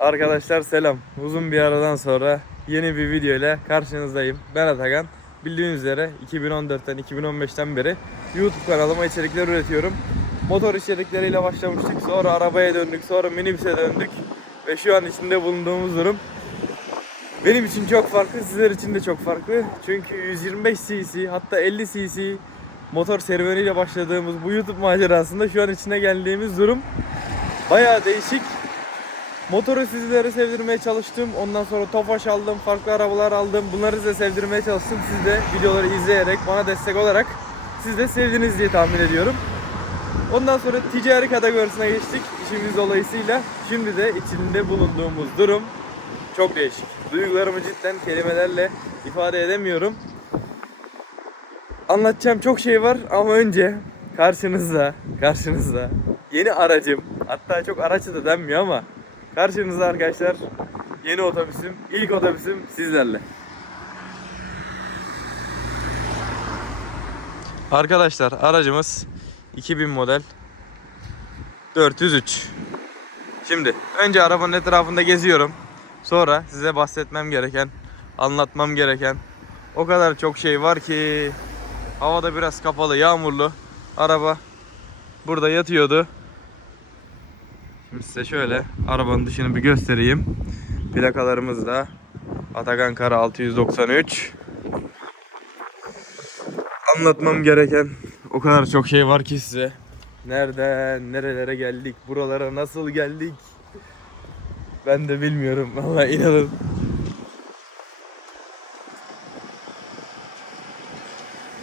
Arkadaşlar selam. Uzun bir aradan sonra yeni bir video ile karşınızdayım. Ben Atakan. Bildiğiniz üzere 2014'ten 2015'ten beri YouTube kanalıma içerikler üretiyorum. Motor içerikleriyle başlamıştık. Sonra arabaya döndük. Sonra minibüse döndük. Ve şu an içinde bulunduğumuz durum benim için çok farklı, sizler için de çok farklı. Çünkü 125 cc hatta 50 cc motor serüveniyle başladığımız bu YouTube macerasında şu an içine geldiğimiz durum bayağı değişik. Motoru sizlere sevdirmeye çalıştım. Ondan sonra Tofaş aldım, farklı arabalar aldım. Bunları size sevdirmeye çalıştım. Siz de videoları izleyerek, bana destek olarak siz de sevdiniz diye tahmin ediyorum. Ondan sonra ticari kategorisine geçtik işimiz dolayısıyla. Şimdi de içinde bulunduğumuz durum çok değişik. Duygularımı cidden kelimelerle ifade edemiyorum. Anlatacağım çok şey var ama önce karşınızda, karşınızda yeni aracım. Hatta çok araç da denmiyor ama karşınızda arkadaşlar yeni otobüsüm, ilk otobüsüm sizlerle. Arkadaşlar aracımız 2000 model 403. Şimdi önce arabanın etrafında geziyorum. Sonra size bahsetmem gereken, anlatmam gereken o kadar çok şey var ki havada biraz kapalı, yağmurlu. Araba burada yatıyordu. Size şöyle arabanın dışını bir göstereyim. Plakalarımız da Atakan Kara 693. Anlatmam gereken o kadar çok şey var ki size. Nereden nerelere geldik, buralara nasıl geldik? Ben de bilmiyorum. Vallahi inanın.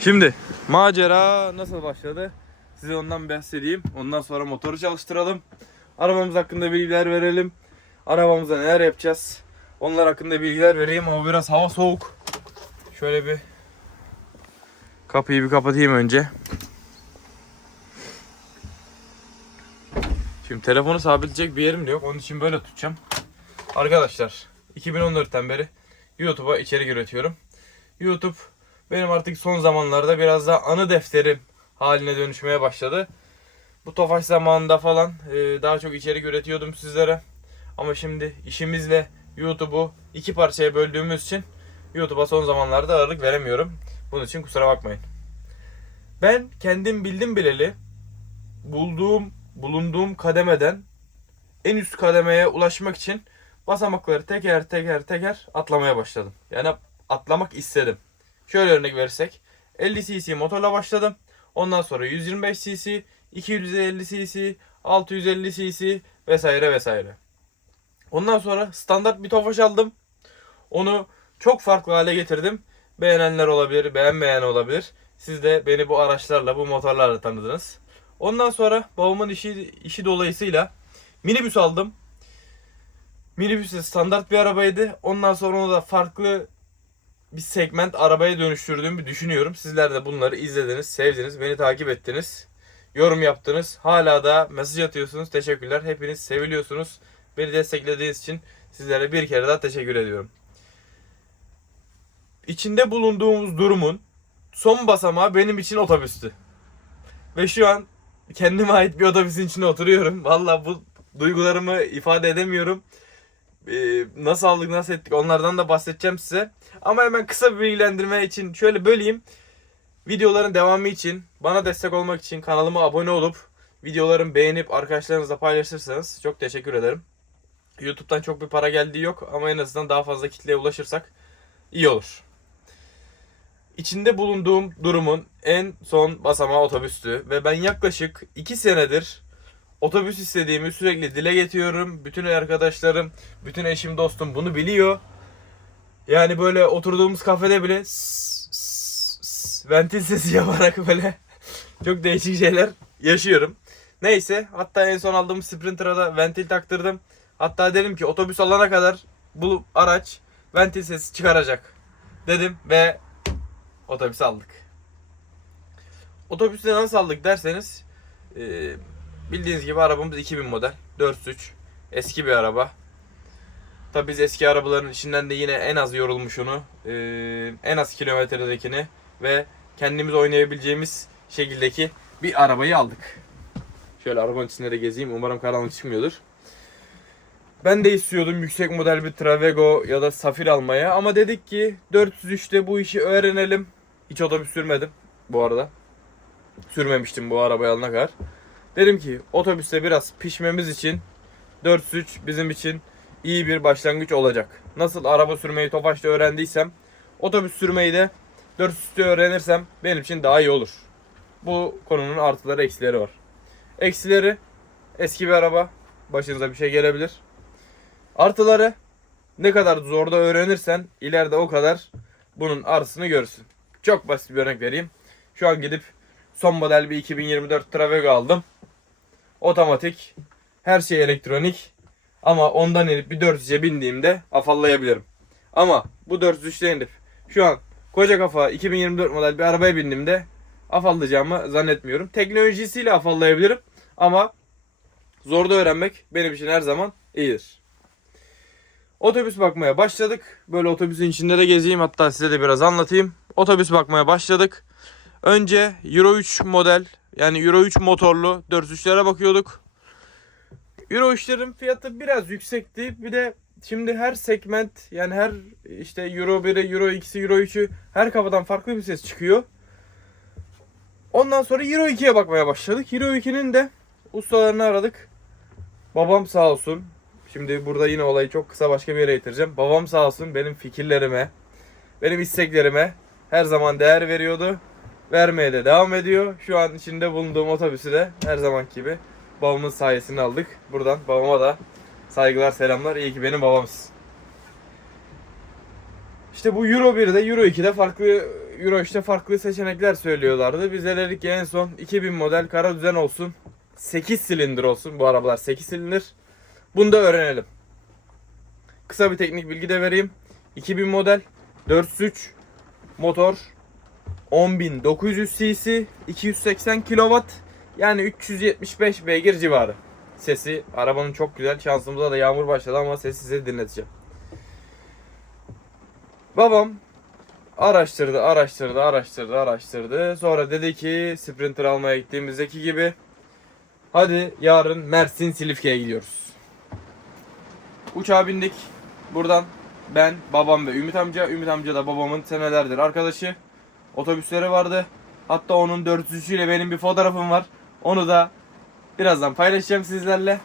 Şimdi macera nasıl başladı? Size ondan bahsedeyim. Ondan sonra motoru çalıştıralım. Arabamız hakkında bilgiler verelim. Arabamıza neler yapacağız? Onlar hakkında bilgiler vereyim ama biraz hava soğuk. Şöyle bir kapıyı bir kapatayım önce. Şimdi telefonu sabitleyecek bir yerim de yok. Onun için böyle tutacağım. Arkadaşlar 2014'ten beri YouTube'a içerik üretiyorum. YouTube benim artık son zamanlarda biraz daha anı defterim haline dönüşmeye başladı. Bu Tofaş zamanında falan e, daha çok içerik üretiyordum sizlere. Ama şimdi işimizle YouTube'u iki parçaya böldüğümüz için YouTube'a son zamanlarda ağırlık veremiyorum. Bunun için kusura bakmayın. Ben kendim bildim bileli bulduğum bulunduğum kademeden en üst kademeye ulaşmak için basamakları teker teker teker atlamaya başladım. Yani atlamak istedim. Şöyle örnek verirsek 50 cc motorla başladım. Ondan sonra 125 cc, 250 cc, 650 cc vesaire vesaire. Ondan sonra standart bir tofaş aldım. Onu çok farklı hale getirdim. Beğenenler olabilir, beğenmeyen olabilir. Siz de beni bu araçlarla, bu motorlarla tanıdınız. Ondan sonra babamın işi işi dolayısıyla minibüs aldım. Minibüs de standart bir arabaydı. Ondan sonra onu da farklı bir segment arabaya dönüştürdüğümü düşünüyorum. Sizler de bunları izlediniz, sevdiniz, beni takip ettiniz. Yorum yaptınız. Hala da mesaj atıyorsunuz. Teşekkürler. Hepiniz seviliyorsunuz. Beni desteklediğiniz için sizlere bir kere daha teşekkür ediyorum. İçinde bulunduğumuz durumun son basamağı benim için otobüstü. Ve şu an kendime ait bir otobüsün içinde oturuyorum. Valla bu duygularımı ifade edemiyorum. Ee, nasıl aldık nasıl ettik onlardan da bahsedeceğim size. Ama hemen kısa bir bilgilendirme için şöyle böleyim. Videoların devamı için, bana destek olmak için kanalıma abone olup videolarımı beğenip arkadaşlarınızla paylaşırsanız çok teşekkür ederim. YouTube'dan çok bir para geldiği yok ama en azından daha fazla kitleye ulaşırsak iyi olur. İçinde bulunduğum durumun en son basamağı otobüstü ve ben yaklaşık 2 senedir otobüs istediğimi sürekli dile getiriyorum. Bütün arkadaşlarım, bütün eşim dostum bunu biliyor. Yani böyle oturduğumuz kafede bile ventil sesi yaparak böyle çok değişik şeyler yaşıyorum. Neyse hatta en son aldığım Sprinter'a da ventil taktırdım. Hatta dedim ki otobüs alana kadar bu araç ventil sesi çıkaracak dedim ve otobüs aldık. Otobüsü nasıl aldık derseniz e, bildiğiniz gibi arabamız 2000 model 403 eski bir araba. Tabi biz eski arabaların içinden de yine en az yorulmuşunu, e, en az kilometredekini ve kendimiz oynayabileceğimiz şekildeki bir arabayı aldık. Şöyle arabanın içinde de gezeyim. Umarım karanlık çıkmıyordur. Ben de istiyordum yüksek model bir Travego ya da Safir almaya ama dedik ki 403'te bu işi öğrenelim. Hiç otobüs sürmedim bu arada. Sürmemiştim bu arabayı alana kadar. Dedim ki otobüste biraz pişmemiz için 403 bizim için iyi bir başlangıç olacak. Nasıl araba sürmeyi Tofaş'ta öğrendiysem otobüs sürmeyi de 403'te öğrenirsem benim için daha iyi olur. Bu konunun artıları eksileri var. Eksileri eski bir araba başınıza bir şey gelebilir. Artıları ne kadar zorda öğrenirsen ileride o kadar bunun artısını görürsün. Çok basit bir örnek vereyim. Şu an gidip son model bir 2024 Travego aldım. Otomatik, her şey elektronik. Ama ondan inip bir 400'e bindiğimde afallayabilirim. Ama bu 403'te inip şu an koca kafa 2024 model bir arabaya bindiğimde afallayacağımı zannetmiyorum. Teknolojisiyle afallayabilirim ama zorda öğrenmek benim için her zaman iyidir. Otobüs bakmaya başladık. Böyle otobüsün içinde de gezeyim hatta size de biraz anlatayım. Otobüs bakmaya başladık. Önce Euro 3 model yani Euro 3 motorlu 403'lere bakıyorduk. Euro 3'lerin fiyatı biraz yüksekti. Bir de şimdi her segment yani her işte Euro 1'i, Euro 2'si, Euro 3'ü her kafadan farklı bir ses çıkıyor. Ondan sonra Euro 2'ye bakmaya başladık. Euro 2'nin de ustalarını aradık. Babam sağ olsun. Şimdi burada yine olayı çok kısa başka bir yere getireceğim. Babam sağ olsun benim fikirlerime, benim isteklerime her zaman değer veriyordu. Vermeye de devam ediyor. Şu an içinde bulunduğum otobüsü de her zaman gibi babamın sayesinde aldık. Buradan babama da saygılar selamlar. İyi ki benim babamız. İşte bu Euro 1'de Euro 2'de farklı Euro 3'te farklı seçenekler söylüyorlardı. Biz de dedik ki en son 2000 model kara düzen olsun. 8 silindir olsun. Bu arabalar 8 silindir. Bunu da öğrenelim. Kısa bir teknik bilgi de vereyim. 2000 model 403 motor 10.900 cc 280 kW yani 375 beygir civarı. Sesi arabanın çok güzel. Şansımıza da yağmur başladı ama sesi size dinleteceğim. Babam araştırdı, araştırdı, araştırdı, araştırdı. Sonra dedi ki Sprinter almaya gittiğimizdeki gibi hadi yarın Mersin Silifke'ye gidiyoruz. Uçağa bindik. Buradan ben, babam ve Ümit amca. Ümit amca da babamın senelerdir arkadaşı. Otobüsleri vardı. Hatta onun 403 ile benim bir fotoğrafım var. Onu da birazdan paylaşacağım sizlerle.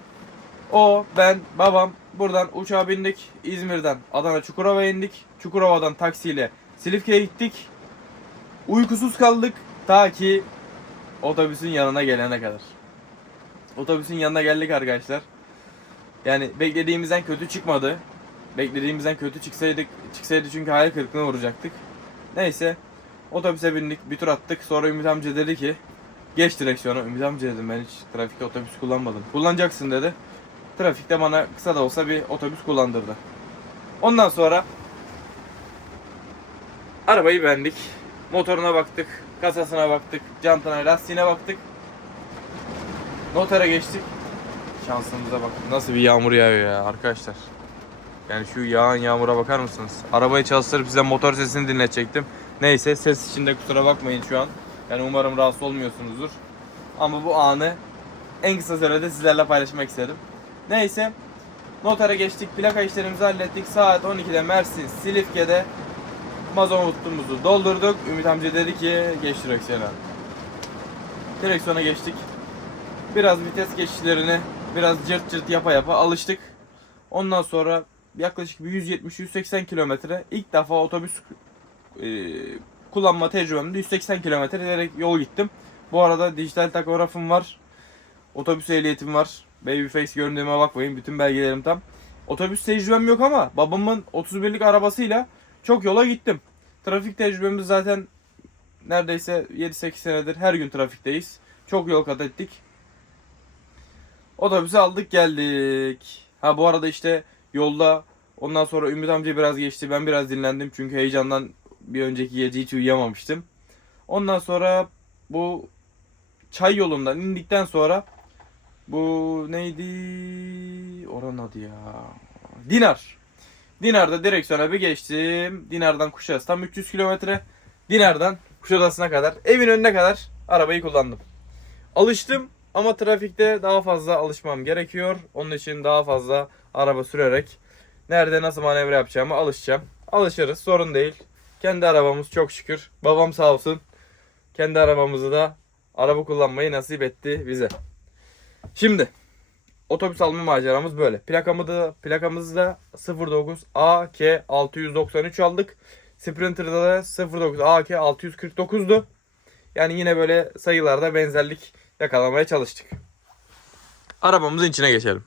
O, ben, babam buradan uçağa bindik. İzmir'den Adana Çukurova'ya indik. Çukurova'dan taksiyle Silifke'ye gittik. Uykusuz kaldık ta ki otobüsün yanına gelene kadar. Otobüsün yanına geldik arkadaşlar. Yani beklediğimizden kötü çıkmadı. Beklediğimizden kötü çıksaydık, çıksaydı çünkü hayal kırıklığına uğrayacaktık. Neyse otobüse bindik, bir tur attık. Sonra Ümit amca dedi ki geç direksiyona. Ümit amca dedim ben hiç trafikte otobüs kullanmadım. Kullanacaksın dedi. Trafikte bana kısa da olsa bir otobüs kullandırdı. Ondan sonra arabayı beğendik. Motoruna baktık, kasasına baktık, jantına, lastiğine baktık. Notere geçtik. Şansımıza bak. Nasıl bir yağmur yağıyor ya arkadaşlar. Yani şu yağan yağmura bakar mısınız? Arabayı çalıştırıp size motor sesini dinletecektim. Neyse ses içinde kusura bakmayın şu an. Yani umarım rahatsız olmuyorsunuzdur. Ama bu anı en kısa sürede sizlerle paylaşmak istedim. Neyse notere geçtik. Plaka işlerimizi hallettik. Saat 12'de Mersin Silifke'de mazotumuzu doldurduk. Ümit amca dedi ki geç direksiyona. Direksiyona geçtik. Biraz vites geçişlerini biraz cırt cırt yapa yapa alıştık. Ondan sonra yaklaşık bir 170-180 kilometre ilk defa otobüs e, kullanma tecrübemde 180 kilometre ederek yol gittim. Bu arada dijital takografım var. Otobüs ehliyetim var. Babyface göründüğüme bakmayın. Bütün belgelerim tam. Otobüs tecrübem yok ama babamın 31'lik arabasıyla çok yola gittim. Trafik tecrübemiz zaten neredeyse 7-8 senedir her gün trafikteyiz. Çok yol kat ettik. Otobüse aldık geldik. Ha bu arada işte yolda ondan sonra Ümit amca biraz geçti. Ben biraz dinlendim çünkü heyecandan bir önceki gece hiç uyuyamamıştım. Ondan sonra bu çay yolundan indikten sonra bu neydi? Oranın adı ya. Dinar. Dinar'da direksiyona bir geçtim. Dinar'dan Kuşadası tam 300 kilometre. Dinar'dan Kuşadası'na kadar evin önüne kadar arabayı kullandım. Alıştım Ama trafikte daha fazla alışmam gerekiyor. Onun için daha fazla araba sürerek nerede nasıl manevra yapacağımı alışacağım. Alışırız sorun değil. Kendi arabamız çok şükür. Babam sağ olsun. Kendi arabamızı da araba kullanmayı nasip etti bize. Şimdi otobüs alma maceramız böyle. Plakamı da plakamızı da 09 AK 693 aldık. Sprinter'da da 09 AK 649'du. Yani yine böyle sayılarda benzerlik yakalamaya çalıştık. Arabamızın içine geçelim.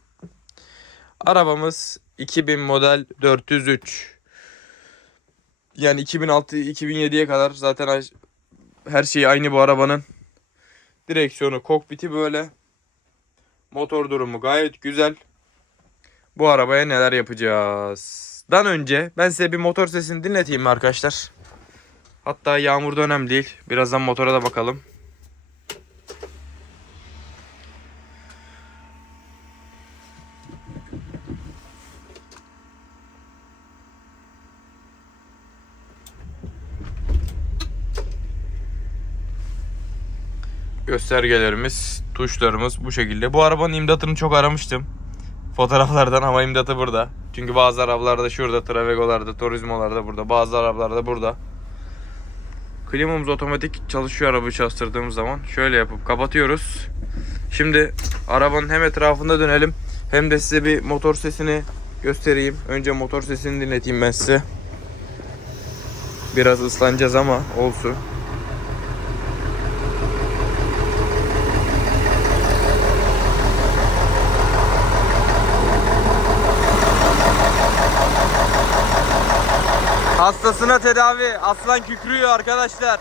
Arabamız 2000 model 403. Yani 2006-2007'ye kadar zaten her şey aynı bu arabanın. Direksiyonu, kokpiti böyle. Motor durumu gayet güzel. Bu arabaya neler yapacağız? Dan önce ben size bir motor sesini dinleteyim arkadaşlar? Hatta yağmurda önemli değil. Birazdan motora da bakalım. Göstergelerimiz, tuşlarımız bu şekilde. Bu arabanın imdatını çok aramıştım. Fotoğraflardan ama imdatı burada. Çünkü bazı arabalarda şurada, Travego'larda, Turismo'larda burada. Bazı arabalarda burada. Klimamız otomatik çalışıyor arabayı çalıştırdığımız zaman. Şöyle yapıp kapatıyoruz. Şimdi arabanın hem etrafında dönelim hem de size bir motor sesini göstereyim. Önce motor sesini dinleteyim ben size. Biraz ıslanacağız ama olsun. Hastasına tedavi. Aslan kükrüyor arkadaşlar.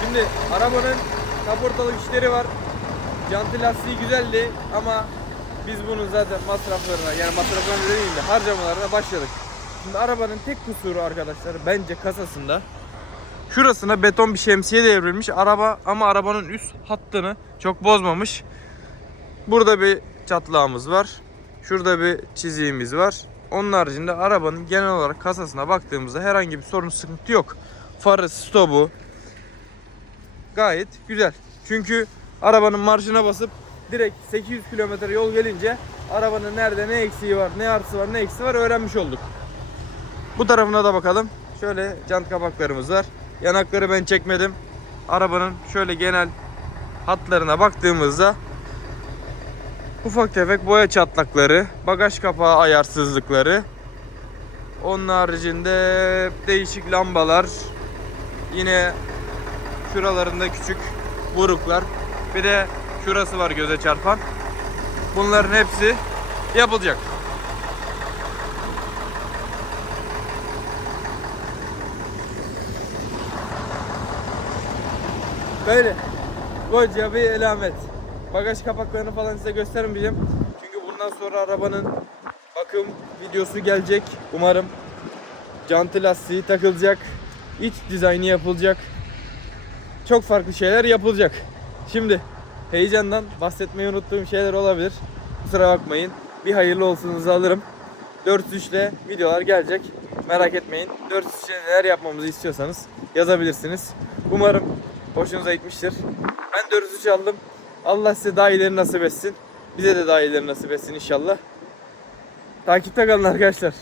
Şimdi arabanın kaportalık işleri var. Jantı lastiği güzeldi ama biz bunun zaten masraflarına yani masraflarına değil de harcamalarına başladık. Şimdi arabanın tek kusuru arkadaşlar bence kasasında. Şurasına beton bir şemsiye devrilmiş araba ama arabanın üst hattını çok bozmamış. Burada bir çatlağımız var. Şurada bir çiziğimiz var. Onun haricinde arabanın genel olarak kasasına baktığımızda herhangi bir sorun sıkıntı yok. Farı, stopu gayet güzel. Çünkü arabanın marşına basıp direkt 800 kilometre yol gelince arabanın nerede ne eksiği var, ne artısı var, ne eksiği var öğrenmiş olduk. Bu tarafına da bakalım. Şöyle jant kapaklarımız var. Yanakları ben çekmedim. Arabanın şöyle genel hatlarına baktığımızda ufak tefek boya çatlakları, bagaj kapağı ayarsızlıkları, onun haricinde değişik lambalar, yine şuralarında küçük vuruklar, bir de şurası var göze çarpan. Bunların hepsi yapılacak. Böyle koca bir elamet. Bagaj kapaklarını falan size göstermeyeceğim. Çünkü bundan sonra arabanın bakım videosu gelecek. Umarım jantı lastiği takılacak. iç dizaynı yapılacak. Çok farklı şeyler yapılacak. Şimdi heyecandan bahsetmeyi unuttuğum şeyler olabilir. Kusura bakmayın. Bir hayırlı olsunuzu alırım. 403 ile videolar gelecek. Merak etmeyin. 403 ile neler yapmamızı istiyorsanız yazabilirsiniz. Umarım hoşunuza gitmiştir. Ben 403 aldım. Allah size daha iyileri nasip etsin. Bize de daha iyileri nasip etsin inşallah. Takipte kalın arkadaşlar.